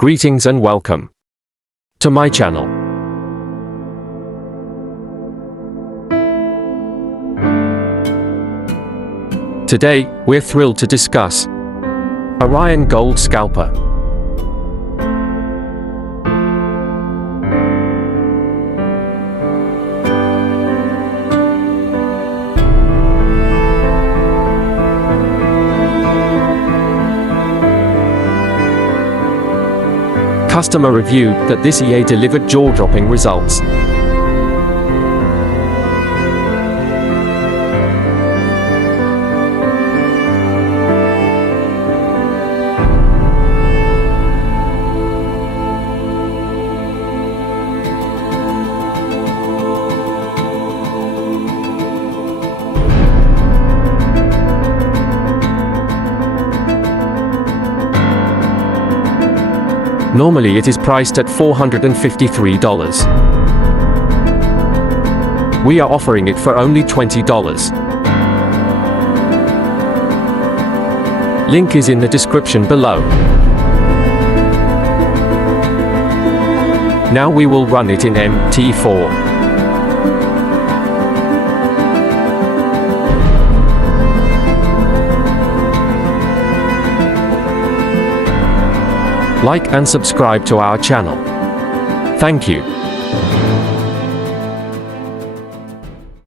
Greetings and welcome to my channel. Today, we're thrilled to discuss ORION Gold Scalper. Customer reviewed that this EA delivered jaw-dropping results. Normally it is priced at $453. We are offering it for only $20. Link is in the description below. Now we will run it in MT4. Like and subscribe to our channel. Thank you.